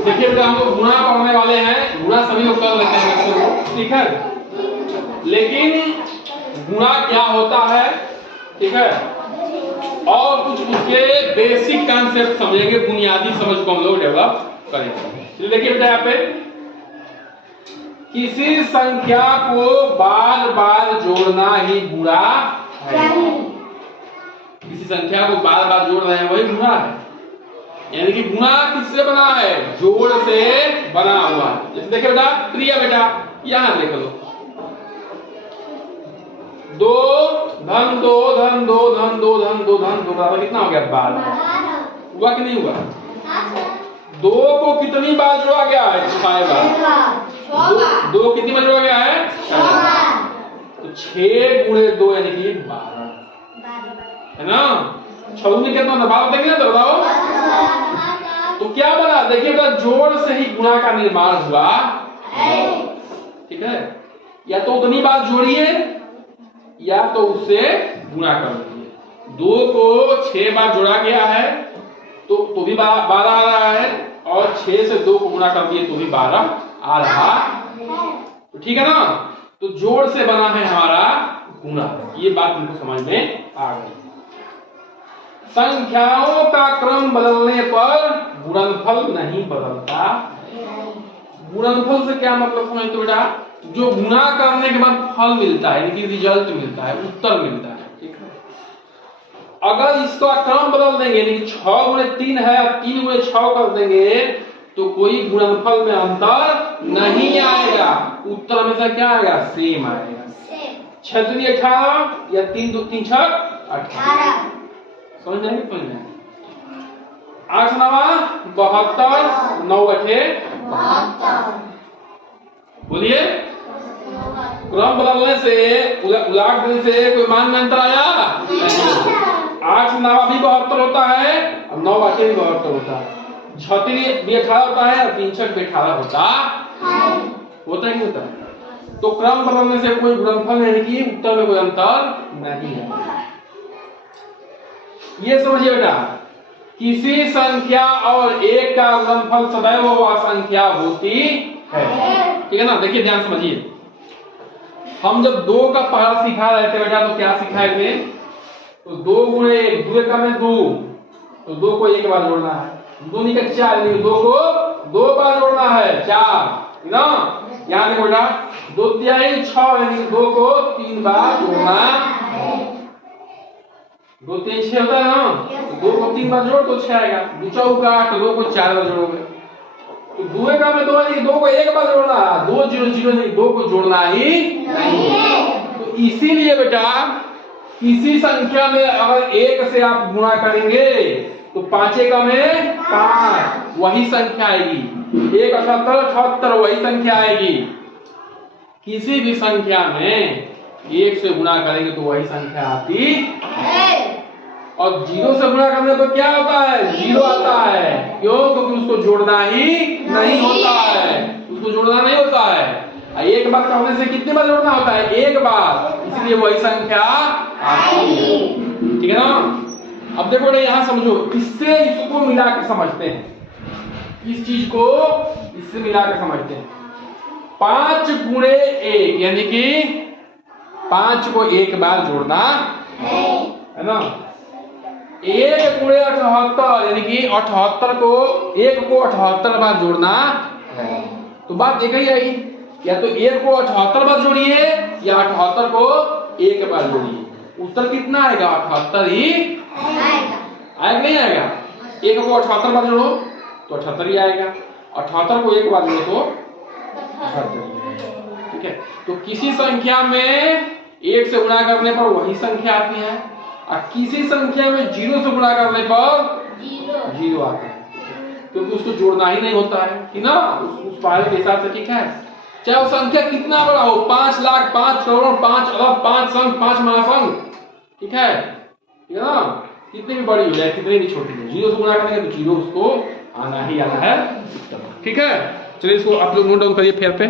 देखिए बेटा, हम लोग गुणा पढ़ने वाले हैं, गुणा सभी लोग कर लेते हैं बच्चों को, ठीक है। लेकिन गुणा क्या होता है, ठीक है, और कुछ उसके बेसिक कॉन्सेप्ट समझेंगे, बुनियादी समझ को हम लोग डेवलप करेंगे। देखिए बेटा, यहाँ पे किसी संख्या को बार बार जोड़ना ही गुणा है। किसी संख्या को बार बार जोड़ रहे हैं वही गुणा है। यानी कि गुणा किससे बना है? जोड़ से बना हुआ है। जैसे देखिए बेटा, प्रिया बेटा यहां देख लो, 2 धन 2 धन 2 धन 2 धन 2 धन 2 बराबर कितना हो गया? 12। हुआ कि नहीं हुआ? 2 को कितनी बार जोड़ा गया है? 6 बार। 2 कितनी बार जोड़ा गया है? 6 बार। तो 6 गुणे 2 यानी कि 12 है ना। 6 में कितना होता? 12 देंगे ना, तो बताओ। तो क्या बना? देखिए बेटा, जोड़ से ही गुणा का निर्माण हुआ, ठीक है। या तो उतनी बार जोड़िए या तो उससे गुणा कर दीजिए। 2 को 6 बार जोड़ा गया है तो भी 12 आ रहा है, और 6 से 2 को गुणा कर दिए तो भी 12 आ रहा है, तो ठीक है ना। तो जोड़ से बना है हमारा गुणा। ये बात तुमको समझ में आ गई। संख्याओं का क्रम बदलने पर गुणनफल नहीं बदलता। गुणनफल से क्या मतलब समझते हो बेटा? जो गुणा करने के बाद फल मिलता है, यानी कि रिजल्ट मिलता है, उत्तर मिलता है, ठीक है। अगर इसका क्रम बदल देंगे, यानी कि 6 गुणे 3 है, 3 गुणे 6 कर देंगे, तो कोई गुणनफल में अंतर नहीं आएगा। उत्तर हमेशा क्या आएगा? सेम आएगा। 6 दूनी 18 या 3 2 3 6 18। समझ जाएंगे? समझ जाएंगे। 8 नवा 72, 9 8 72। बोलिए, क्रम बदलने से, उलाट देने से कोई मान में अंतर आया? 8 नवा भी 72 होता है, और 9 8 भी 72 होता है। 6 3 भी 18 होता है, और 3 6 भी 18 होता है कि नहीं होता है? तो क्रम बदलने से कोई गुणनफल यानी कि उत्तर में कोई अंतर नहीं है। ये समझिए बेटा, किसी संख्या और एक का गुणनफल सदैव वह संख्या होती है, ठीक है ना। देखिए ध्यान समझिए, हम जब 2 का पहाड़ा सिखा रहे थे बेटा, तो क्या सिखाए थे? तो 2 गुणे 1, 2 का में 2, तो 2 को 1 बार जोड़ना है। 2 निकल 4, 2 को 2 बार जोड़ना है, 4 ना। यहाँ देखो बेटा, 2 तिहाई 6, यानी 2 को 3 बार जोड़ना है। 2 3 6 होता है ना, तो 2 को 3 बार जोड़ तो 6 आएगा। 2 चौका 8, 2 को 4 बार जोड़ोगे तो 2 का में 2 है, 2 को 1 बार जोड़ना है। 2 0 0 नहीं, 2 को जोड़ना ही नहीं है। तो इसीलिए बेटा, किसी संख्या में अगर 1 से आप गुणा करेंगे तो 5 का में 5 वही संख्या आएगी। 1 78 78 वही संख्या आएगी। किसी भी संख्या में 1 से गुणा करेंगे तो वही संख्या आती है, और 0 से गुणा करने पर क्या होता है? 0 आता है। क्यों? क्योंकि उसको जोड़ना ही नहीं होता है, उसको जोड़ना नहीं होता है। 1 बार करने से कितनी बार जोड़ना होता है? 1 बार, इसलिए वही संख्या आती है, ठीक है ना। अब देखो यहाँ समझो, इससे इसको मिला के समझते हैं। इस चीज को इससे मिला के समझते हैं। 5 गुणे 1 यानी कि 5 को 1 बार जोड़ना है ना। 1 गुणे 78 यानी कि 78 को 1 को 78 बार जोड़ना है। तो बात एक ही आएगी, या तो 1 को 78 बार जोड़िए या 78 को 1 बार जोड़िए। उत्तर कितना आएगा? 78 ही आएगा, नहीं आएगा? 1 को 78 बार जोड़ो तो 78 ही आएगा, 78 को 1 बार जोड़ो तो 78, ठीक है। तो किसी संख्या में 1 से गुणा करने पर वही संख्या आती है, और किसी संख्या में 0 से गुणा करने पर 0 आता है, क्योंकि उसको जोड़ना ही नहीं होता है, कि ना, उस पहाड़े के हिसाब से, ठीक है। चाहे वो संख्या कितना बड़ा हो, 5 लाख 5 करोड़ 5 अरब 5 संघ 5 महासंघ, ठीक है ना, कितनी भी बड़ी हो जाए कितनी भी छोटी हो, 0 से गुणा करेंगे तो 0 उसको आना ही आना है, ठीक है। चलिए इसको आप लोग नोट डाउन करिए फेयर पे।